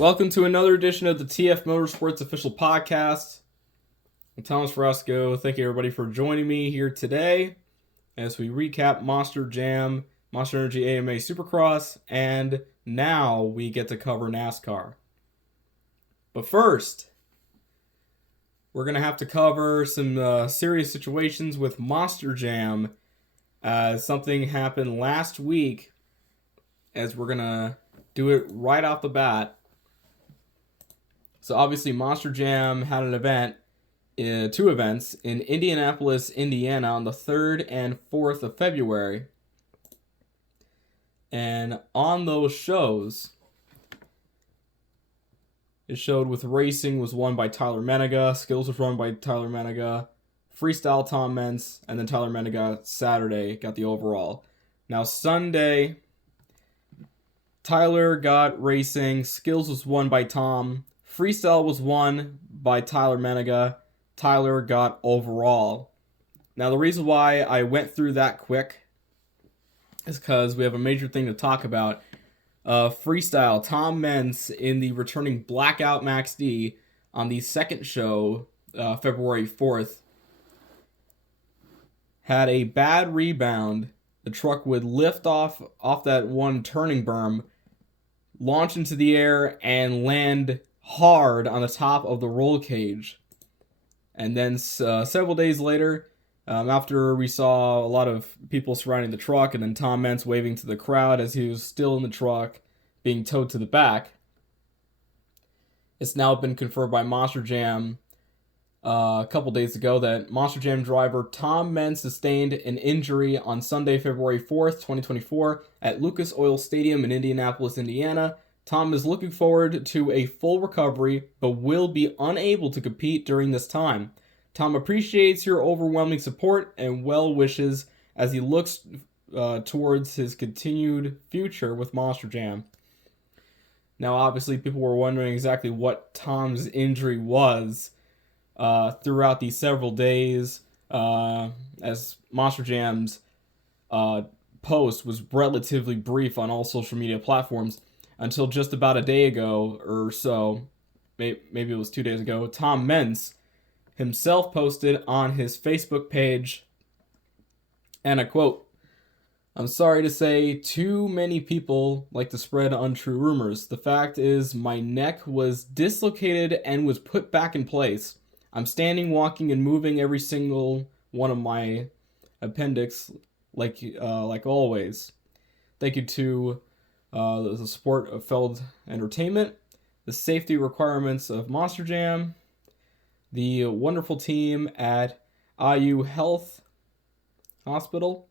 Welcome to another edition of the TF Motorsports official podcast. I'm Thomas Fresco. Thank you everybody for joining me here today as we recap Monster Jam, Monster Energy AMA Supercross, and now we get to cover NASCAR. But first, we're going to have to cover some serious situations with Monster Jam. Something happened last week, as we're going to do it right off the bat. So obviously Monster Jam had an event, two events, in Indianapolis, Indiana on the 3rd and 4th of February. And on those shows, it showed with racing was won by Tyler Menega, skills was run by Tyler Menega, freestyle Tom Meents, and then Tyler Menega Saturday got the overall. Now Sunday, Tyler got racing, skills was won by Tom, freestyle was won by Tyler Menega. Tyler got overall. Now, the reason why I went through that quick is because we have a major thing to talk about. Freestyle, Tom Meents in the returning Blackout Max D on the second show, February 4th, had a bad rebound. The truck would lift off that one turning berm, launch into the air, and land hard on the top of the roll cage. And then several days later, after we saw a lot of people surrounding the truck and then Tom Meents waving to the crowd as he was still in the truck being towed to the back, it's now been confirmed by Monster Jam a couple days ago that Monster Jam driver Tom Meents sustained an injury on Sunday, February 4th, 2024 at Lucas Oil Stadium in Indianapolis, Indiana. Tom is looking forward to a full recovery, but will be unable to compete during this time. Tom appreciates your overwhelming support and well wishes as he looks towards his continued future with Monster Jam. Now, obviously, people were wondering exactly what Tom's injury was throughout these several days, as Monster Jam's post was relatively brief on all social media platforms. Until just about a day ago or so, maybe it was 2 days ago, Tom Meents himself posted on his Facebook page, and I quote, "I'm sorry to say too many people like to spread untrue rumors. The fact is my neck was dislocated and was put back in place. I'm standing, walking, and moving every single one of my appendix like always. Thank you to the support of Feld Entertainment, the safety requirements of Monster Jam, the wonderful team at IU Health Hospital,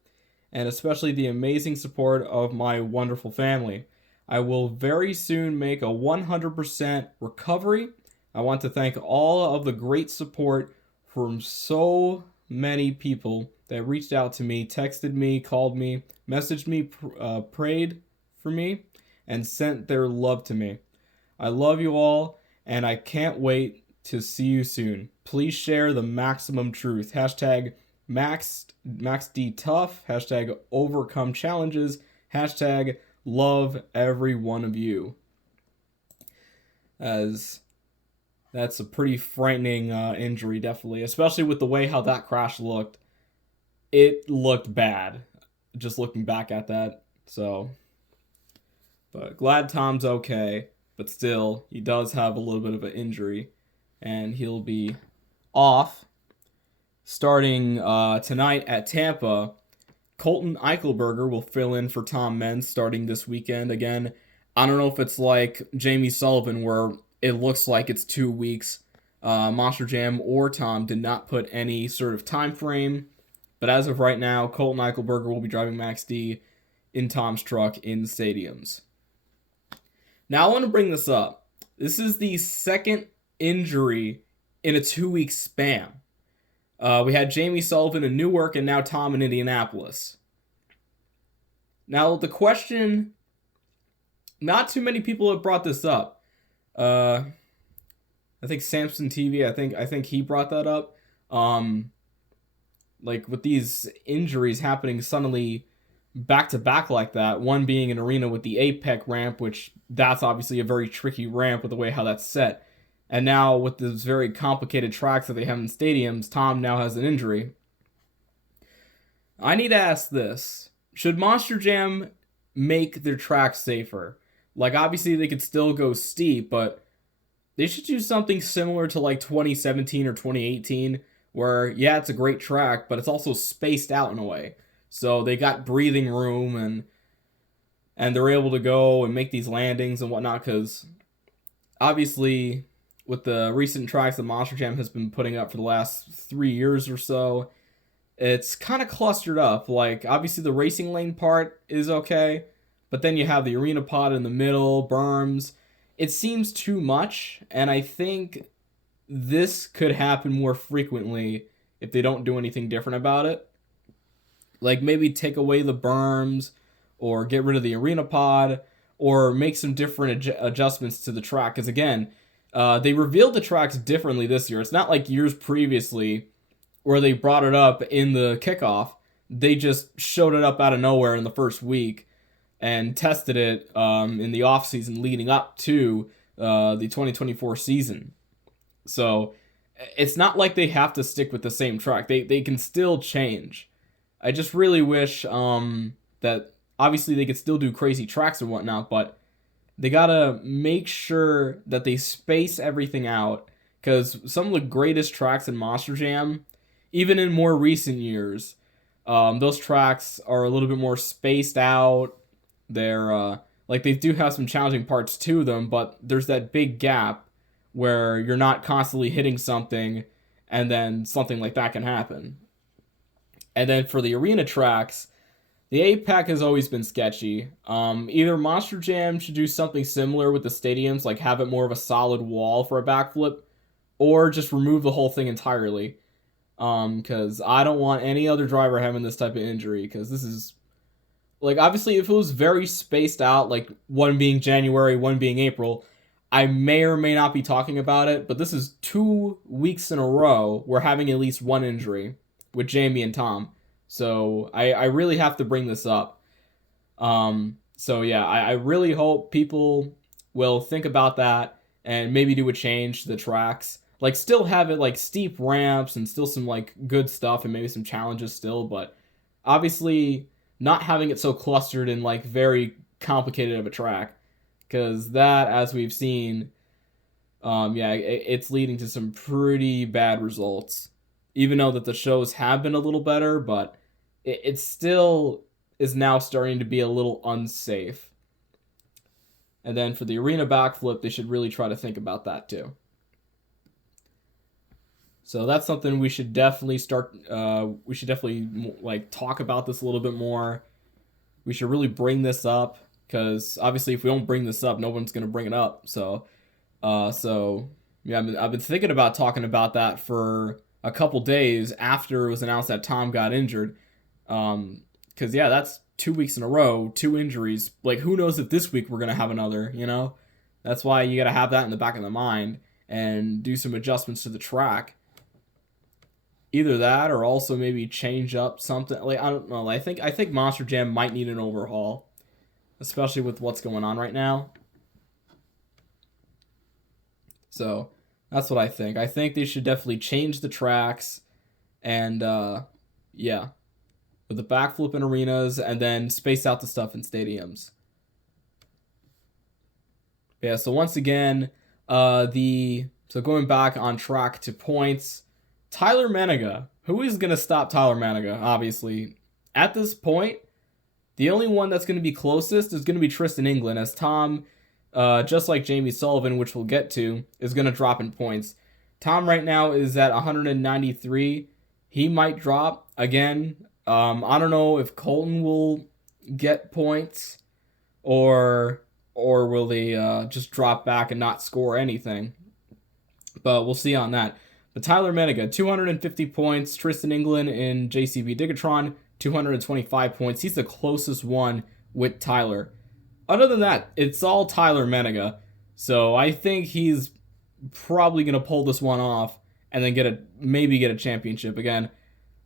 and especially the amazing support of my wonderful family. I will very soon make a 100% recovery. I want to thank all of the great support from so many people that reached out to me, texted me, called me, messaged me, prayed for me, and sent their love to me. I love you all, and I can't wait to see you soon. Please share the maximum truth. Hashtag MaxDTough. Hashtag overcome challenges. Hashtag love every one of you." As that's a pretty frightening injury, definitely, especially with the way how that crash looked. It looked bad, just looking back at that. So, but glad Tom's okay, but still, he does have a little bit of an injury, and he'll be off starting tonight at Tampa. Colton Eichelberger will fill in for Tom Meents starting this weekend. Again, I don't know if it's like Jamie Sullivan where it looks like it's 2 weeks. Monster Jam or Tom did not put any sort of time frame, but as of right now, Colton Eichelberger will be driving Max D in Tom's truck in stadiums. Now, I want to bring this up. This is the second injury in a 2-week span. We had Jamie Sullivan in Newark and now Tom in Indianapolis. Now, the question, not too many people have brought this up. I think Samson TV, I think he brought that up. Like with these injuries happening suddenly back to back like that. One being an arena with the Apex ramp, which that's obviously a very tricky ramp with the way how that's set. And now with those very complicated tracks that they have in stadiums, Tom now has an injury. I need to ask this. Should Monster Jam make their tracks safer? Like, obviously, they could still go steep, but they should do something similar to like 2017 or 2018, where, yeah, it's a great track, but it's also spaced out in a way. So they got breathing room and they're able to go and make these landings and whatnot, because obviously, with the recent tracks that Monster Jam has been putting up for the last 3 years or so, it's kind of clustered up. Like, obviously the racing lane part is okay, but then you have the arena pod in the middle, berms. It seems too much, and I think this could happen more frequently if they don't do anything different about it. Like, maybe take away the berms, or get rid of the arena pod, or make some different adjustments to the track. Because again, they revealed the tracks differently this year. It's not like years previously where they brought it up in the kickoff. They just showed it up out of nowhere in the first week and tested it in the off season leading up to the 2024 season. So it's not like they have to stick with the same track. They can still change. I just really wish that obviously they could still do crazy tracks and whatnot, but they gotta make sure that they space everything out, because some of the greatest tracks in Monster Jam, even in more recent years, those tracks are a little bit more spaced out. They're like, they do have some challenging parts to them, but there's that big gap where you're not constantly hitting something and then something like that can happen. And then for the arena tracks, the APAC has always been sketchy. Either Monster Jam should do something similar with the stadiums, like have it more of a solid wall for a backflip, or just remove the whole thing entirely. Because I don't want any other driver having this type of injury, because this is, like, obviously if it was very spaced out, like one being January, one being April, I may or may not be talking about it, but this is 2 weeks in a row we're having at least one injury with Jamie and Tom. So I really have to bring this up. So yeah, I really hope people will think about that and maybe do a change to the tracks. Like, still have it like steep ramps and still some like good stuff and maybe some challenges still, but obviously not having it so clustered and like very complicated of a track, because that, as we've seen, it's leading to some pretty bad results. Even though that the shows have been a little better, but it still is now starting to be a little unsafe. And then for the arena backflip, they should really try to think about that too. So that's something we should definitely start. We should definitely like talk about this a little bit more. We should really bring this up, because obviously if we don't bring this up, no one's gonna bring it up. So yeah, I've been thinking about talking about that for a couple days after it was announced that Tom got injured. Because yeah, that's 2 weeks in a row, 2 injuries. Like, who knows if this week we're gonna have another? You know, that's why you gotta have that in the back of the mind and do some adjustments to the track. Either that, or also maybe change up something. Like, I don't know. I think Monster Jam might need an overhaul, especially with what's going on right now. So that's what I think. I think they should definitely change the tracks, and yeah, with the backflip in arenas, and then space out the stuff in stadiums. Yeah. So once again, so going back on track to points. Tyler Menega. Who is going to stop Tyler Menega, obviously? At this point, the only one that's going to be closest is going to be Tristan England, as Tom, just like Jamie Sullivan, which we'll get to, is going to drop in points. Tom right now is at 193. He might drop. Again, I don't know if Colton will get points, or will they just drop back and not score anything. But we'll see on that. But Tyler Menega, 250 points. Tristan England in JCB Digatron, 225 points. He's the closest one with Tyler. Other than that, it's all Tyler Menega. So I think he's probably going to pull this one off and then maybe get a championship again.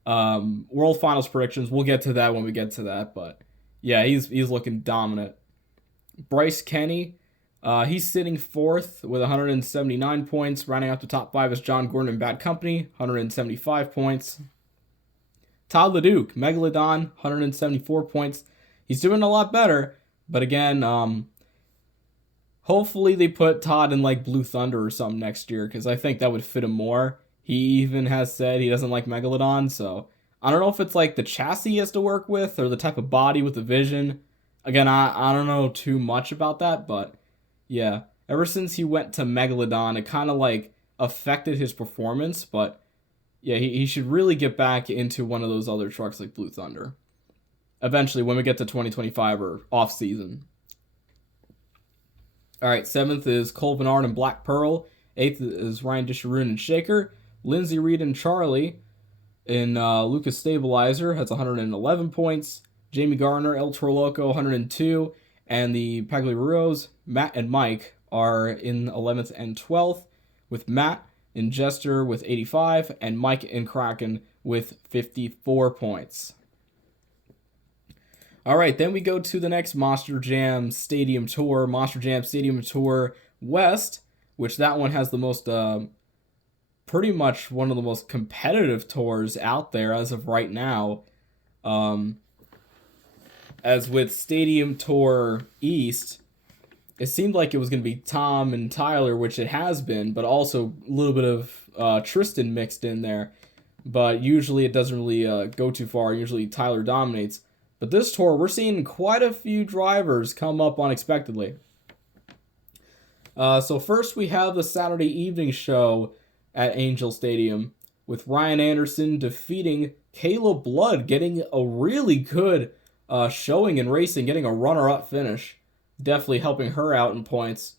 World Finals predictions, we'll get to that when we get to that. But Yeah, he's looking dominant. Bryce Kenny, he's sitting fourth with 179 points. Rounding out the top five is John Gordon and Bad Company, 175 points. Todd LeDuc, Megalodon, 174 points. He's doing a lot better, but again, hopefully they put Todd in like Blue Thunder or something next year, because I think that would fit him more. He even has said he doesn't like Megalodon, so I don't know if it's like the chassis he has to work with or the type of body with the vision. Again, I don't know too much about that, but yeah, ever since he went to Megalodon, it kind of like affected his performance, but yeah, he should really get back into one of those other trucks like Blue Thunder. Eventually, when we get to 2025 or off season. All right, seventh is Cole Bernard and Black Pearl. Eighth is Ryan Disharoon and Shaker. Lindsey Reed and Charlie in Lucas Stabilizer has 111 points. Jamie Garner, El Toro Loco, 102. And the Pagliaruos, Matt and Mike, are in 11th and 12th, with Matt in Jester with 85 and Mike in Kraken with 54 points. All right, then we go to the next Monster Jam Stadium Tour, Monster Jam Stadium Tour West, which that one has the most, pretty much one of the most competitive tours out there as of right now. As with Stadium Tour East, it seemed like it was going to be Tom and Tyler, which it has been, but also a little bit of Tristan mixed in there. But usually it doesn't really go too far. Usually Tyler dominates. But this tour, we're seeing quite a few drivers come up unexpectedly. So first we have the Saturday evening show at Angel Stadium with Ryan Anderson defeating Caleb Blood, getting a really good showing in racing, getting a runner-up finish. Definitely helping her out in points.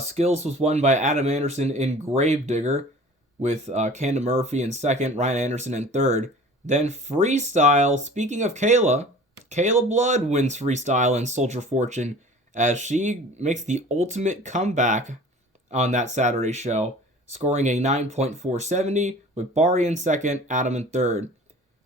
Skills was won by Adam Anderson in Gravedigger, with Canda Murphy in second, Ryan Anderson in third. Then freestyle, speaking of Kayla Blood wins freestyle in Soldier Fortune as she makes the ultimate comeback on that Saturday show, scoring a 9.470 with Bari in second, Adam in third.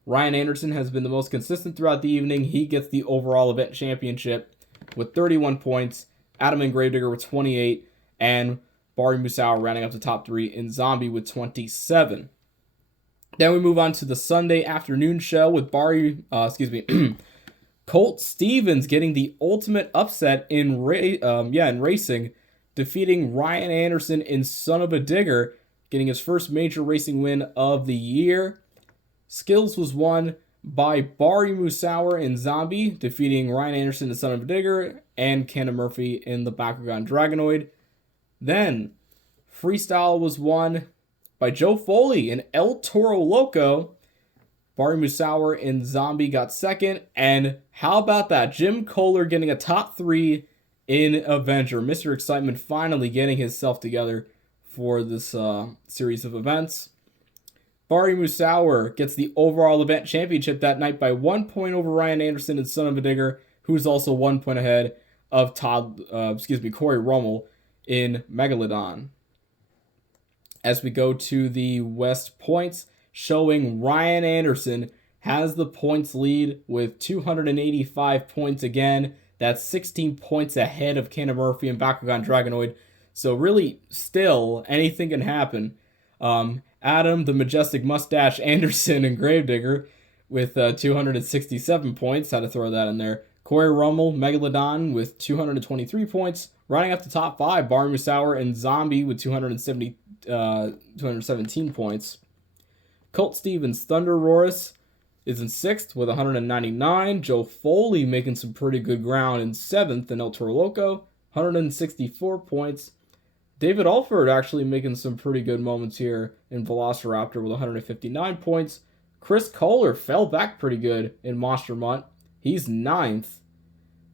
Ryan Anderson has been the most consistent throughout the evening. He gets the overall event championship with 31 points, Adam and Gravedigger with 28, and Bari Musauer rounding up the top three in Zombie with 27. Then we move on to the Sunday afternoon show with Colt Stevens getting the ultimate upset in racing, defeating Ryan Anderson in Son of a Digger, getting his first major racing win of the year. Skills was won by Bari Musauer in Zombie, defeating Ryan Anderson in Son of a Digger and Canda Murphy in the Bakugan Dragonoid. Then freestyle was won by Joe Foley in El Toro Loco. Bari Musauer in Zombie got second. And how about that? Jim Kohler getting a top three in Avenger. Mr. Excitement finally getting himself together for this series of events. Bari Musauer gets the overall event championship that night by 1 point over Ryan Anderson and Son of a Digger, who's also 1 point ahead of Corey Rummel in Megalodon. As we go to the West points, showing Ryan Anderson has the points lead with 285 points again. That's 16 points ahead of Canda Murphy and Bakugan Dragonoid. So really, still, anything can happen. Adam, the Majestic Mustache Anderson and Gravedigger with 267 points. Had to throw that in there. Corey Rummel, Megalodon with 223 points. Running up the top five, Bari Musauer and Zombie with 217 points. Colt Stevens, Thunder Roris is in sixth with 199. Joe Foley making some pretty good ground in seventh in El Toro Loco, 164 points. David Alford actually making some pretty good moments here in Velociraptor with 159 points. Chris Kohler fell back pretty good in Monster Mutt. He's ninth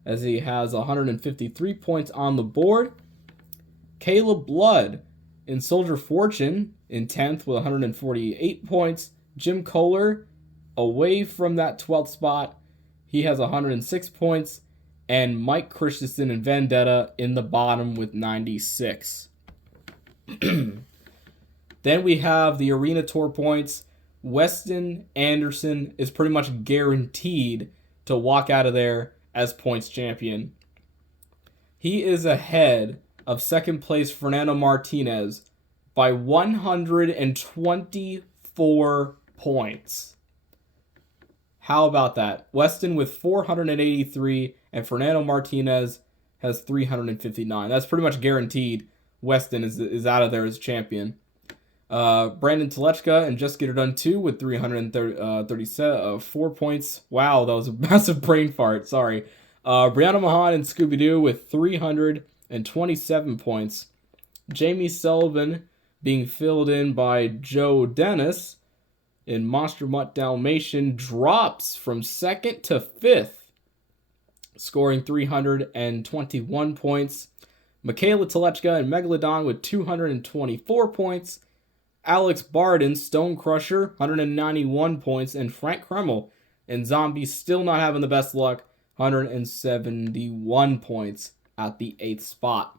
as he has 153 points on the board. Caleb Blood in Soldier Fortune in 10th with 148 points. Jim Kohler away from that 12th spot. He has 106 points. And Mike Christensen in Vendetta in the bottom with 96. Then we have the Arena Tour points. Weston Anderson is pretty much guaranteed to walk out of there as points champion. He is ahead of second place Fernando Martinez by 124 points. How about that? Weston with 483 and Fernando Martinez has 359. That's pretty much guaranteed Weston is out of there as champion. Brandon Telechka and Just Get Her Done 2 with 334 points. Wow, that was a massive brain fart. Sorry. Brianna Mahan and Scooby-Doo with 327 points. Jamie Sullivan being filled in by Joe Dennis in Monster Mutt Dalmatian drops from second to fifth, scoring 321 points. Michaela Telechka and Megalodon with 224 points. Alex Barden, Stone Crusher, 191 points. And Frank Kreml and Zombie still not having the best luck, 171 points at the 8th spot.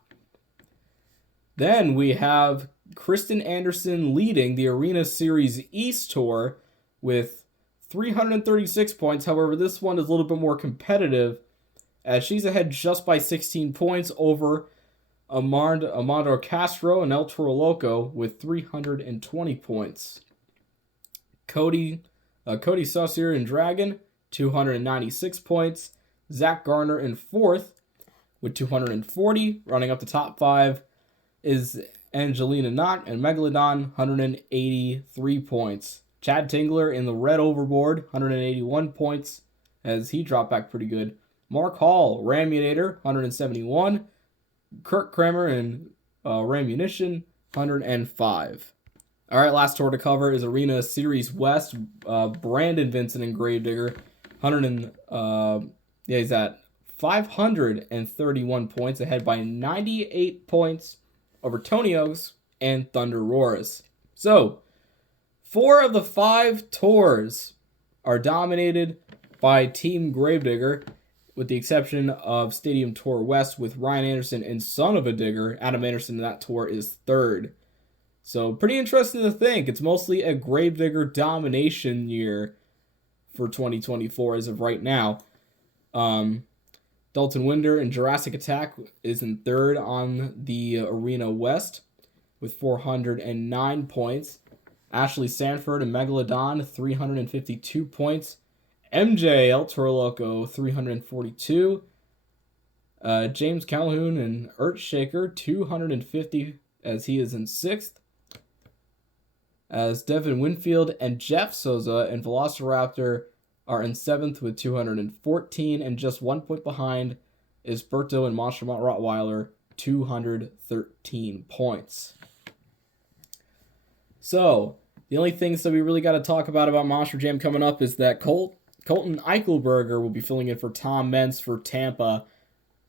Then we have Kristen Anderson leading the Arena Series East Tour with 336 points. However, this one is a little bit more competitive as she's ahead just by 16 points over Amado Castro and El Toro Loco with 320 points. Cody Saucier and Dragon, 296 points. Zach Garner in fourth with 240. Running up the top five is Angelina Knott and Megalodon, 183 points. Chad Tingler in the red overboard, 181 points as he dropped back pretty good. Mark Hall, Ramunitor, 171. Kurt Kramer and Ramunition, 105. All right, last tour to cover is Arena Series West. Brandon Vincent and Gravedigger, he's at 531 points, ahead by 98 points over Tony Oaks and Thunder Roars. So, 4 of the 5 tours are dominated by Team Gravedigger, with the exception of Stadium Tour West with Ryan Anderson and Son of a Digger. Adam Anderson in that tour is third. So pretty interesting to think. It's mostly a Gravedigger domination year for 2024 as of right now. Dalton Winder and Jurassic Attack is in third on the Arena West with 409 points. Ashley Sanford and Megalodon, 352 points. MJ El Toro Loco, 342. James Calhoun and Earthshaker, 250 as he is in 6th. As Devin Winfield and Jeff Souza and Velociraptor are in 7th with 214, and just 1 point behind is Berto and Monster Mutt Rottweiler, 213 points. So, the only things that we really got to talk about Monster Jam coming up is that Colton Eichelberger will be filling in for Tom Mentz for Tampa.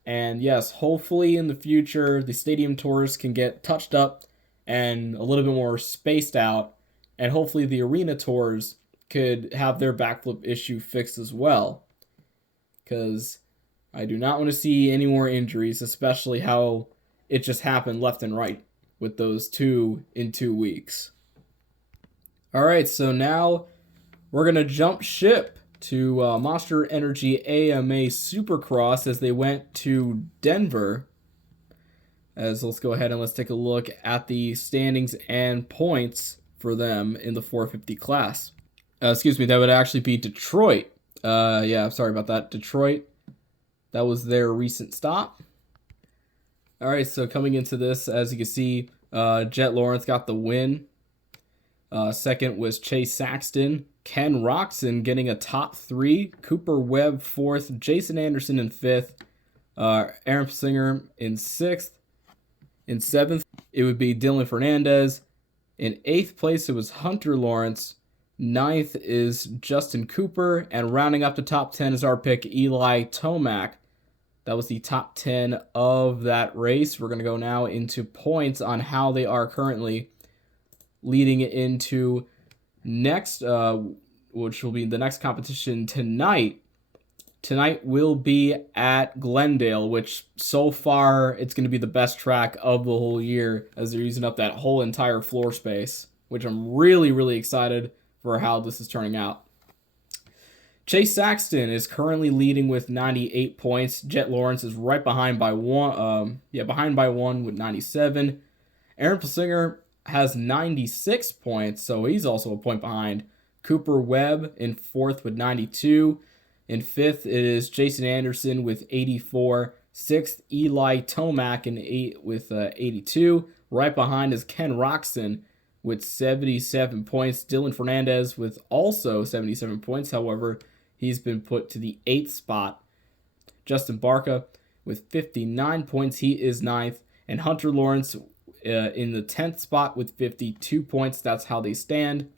And yes, hopefully in the future, the stadium tours can get touched up and a little bit more spaced out. And hopefully the arena tours could have their backflip issue fixed as well. Because I do not want to see any more injuries, especially how it just happened left and right with those 2 in 2 weeks. Alright, so now we're going to jump ship to Monster Energy AMA Supercross as they went to Denver. Let's go ahead and let's take a look at the standings and points for them in the 450 class. That would actually be Detroit. Sorry about that. Detroit. That was their recent stop. All right, so coming into this, as you can see, Jet Lawrence got the win. Second was Chase Saxton. Ken Roxon getting a top 3. Cooper Webb 4th. Jason Anderson in 5th. Aaron Singer in 6th. In 7th, it would be Dylan Fernandez. In 8th place, it was Hunter Lawrence. 9th is Justin Cooper. And rounding up the top 10 is our pick, Eli Tomac. That was the top 10 of that race. We're going to go now into points on how they are currently leading into next, which will be the next competition tonight. Tonight will be at Glendale, which so far it's going to be the best track of the whole year as they're using up that whole entire floor space, which I'm really, really excited for how this is turning out. Chase Saxton is currently leading with 98 points. Jet Lawrence is right behind by one. Behind by one with 97. Aaron Plessinger has 96 points, so he's also a point behind. Cooper Webb in fourth with 92. In fifth, it is Jason Anderson with 84. Sixth, Eli Tomac in eight with 82. Right behind is Ken Roxon with 77 points. Dylan Fernandez with also 77 points. However, he's been put to the 8th spot. Justin Barca with 59 points. He is 9th. And Hunter Lawrence in the 10th spot with 52 points. That's how they stand,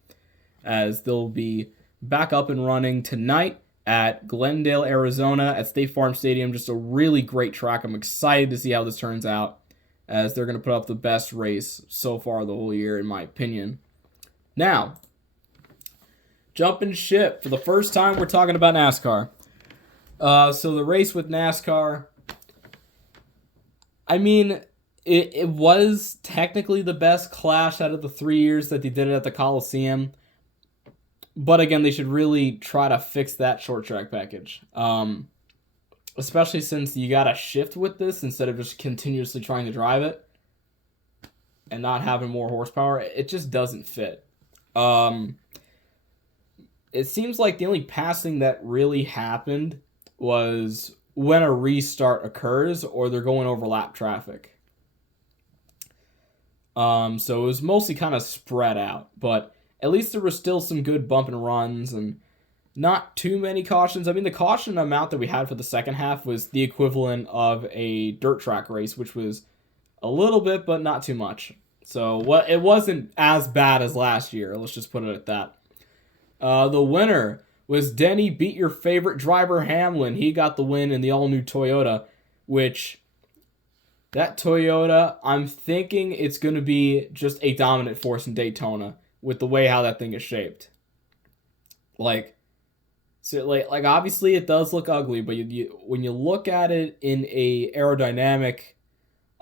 as they'll be back up and running tonight at Glendale, Arizona at State Farm Stadium. Just a really great track. I'm excited to see how this turns out, as they're going to put up the best race so far the whole year, in my opinion. Now, jumping ship. For the first time, we're talking about NASCAR. So the race with NASCAR, I mean, it was technically the best clash out of the 3 years that they did it at the Coliseum. But again, they should really try to fix that short track package. Especially since you got to shift with this instead of just continuously trying to drive it and not having more horsepower. It just doesn't fit. It seems like the only passing that really happened was when a restart occurs or they're going over lap traffic. So it was mostly kind of spread out, but at least there were still some good bump and runs and not too many cautions. I mean, the caution amount that we had for the second half was the equivalent of a dirt track race, which was a little bit, but not too much. So it wasn't as bad as last year. Let's just put it at that. The winner was Denny Beat Your Favorite Driver Hamlin. He got the win in the all-new Toyota, which that Toyota, I'm thinking it's going to be just a dominant force in Daytona with the way how that thing is shaped. Like obviously it does look ugly, but when you look at it in a aerodynamic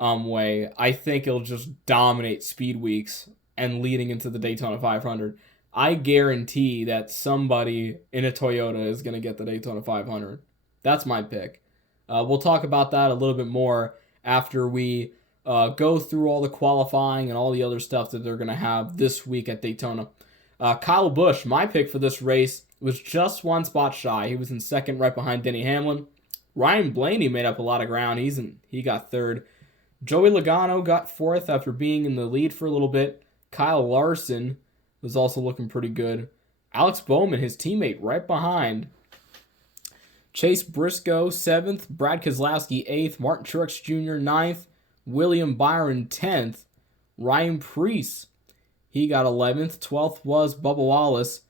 way, I think it'll just dominate speed weeks and leading into the Daytona 500. I guarantee that somebody in a Toyota is going to get the Daytona 500. That's my pick. We'll talk about that a little bit more after we go through all the qualifying and all the other stuff that they're going to have this week at Daytona. Kyle Busch, my pick for this race, was just one spot shy. He was in second right behind Denny Hamlin. Ryan Blaney made up a lot of ground. He got third. Joey Logano got fourth after being in the lead for a little bit. Kyle Larson was also looking pretty good. Alex Bowman, his teammate, right behind. Chase Briscoe, 7th. Brad Keselowski, 8th. Martin Truex Jr., 9th. William Byron, 10th. Ryan Preece, he got 11th. 12th was Bubba Wallace.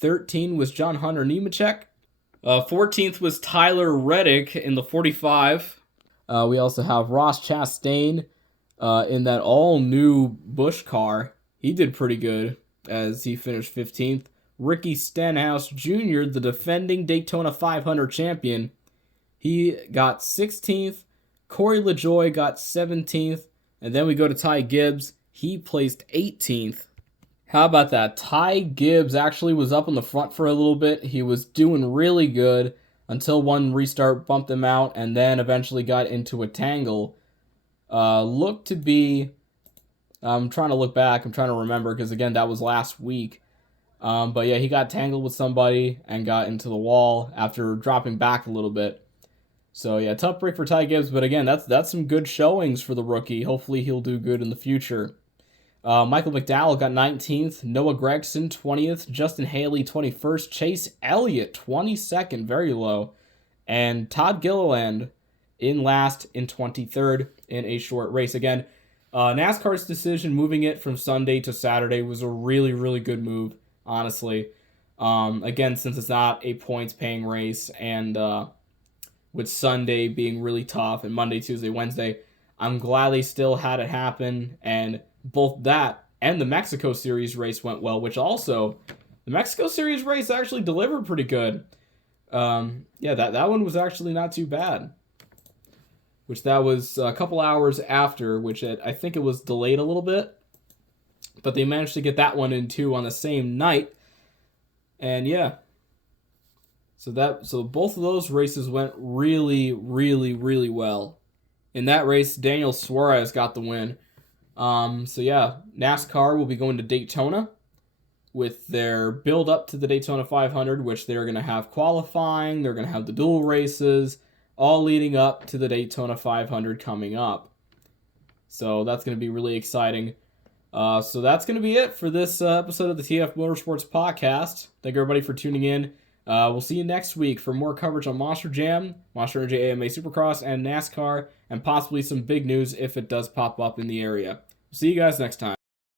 13th was John Hunter Nemechek. 14th was Tyler Reddick in the 45. We also have Ross Chastain in that all-new Busch car. He did pretty good as he finished 15th. Ricky Stenhouse Jr., the defending Daytona 500 champion, he got 16th. Corey LaJoie got 17th. And then we go to Ty Gibbs. He placed 18th. How about that? Ty Gibbs actually was up in the front for a little bit. He was doing really good until one restart bumped him out and then eventually got into a tangle. Looked to be... I'm trying to look back. I'm trying to remember because, again, that was last week. But yeah, he got tangled with somebody and got into the wall after dropping back a little bit. So yeah, tough break for Ty Gibbs. But again, that's some good showings for the rookie. Hopefully he'll do good in the future. Michael McDowell got 19th. Noah Gragson, 20th. Justin Haley, 21st. Chase Elliott, 22nd. Very low. And Todd Gilliland in last in 23rd in a short race. Again, NASCAR's decision moving it from Sunday to Saturday was a really, really good move, honestly. Again, since it's not a points-paying race, and with Sunday being really tough, and Monday, Tuesday, Wednesday, I'm glad they still had it happen, and both that and the Mexico Series race went well, which also, the Mexico Series race actually delivered pretty good. Yeah, that one was actually not too bad. Which that was a couple hours after, which I think it was delayed a little bit. But they managed to get that one in too on the same night. And yeah. So both of those races went really, really, really well. In that race, Daniel Suarez got the win. So yeah, NASCAR will be going to Daytona with their build up to the Daytona 500, which they're going to have qualifying, they're going to have the dual races, all leading up to the Daytona 500 coming up. So that's going to be really exciting. So that's going to be it for this episode of the TF Motorsports podcast. Thank everybody for tuning in. We'll see you next week for more coverage on Monster Jam, Monster Energy AMA Supercross, and NASCAR, and possibly some big news if it does pop up in the area. See you guys next time.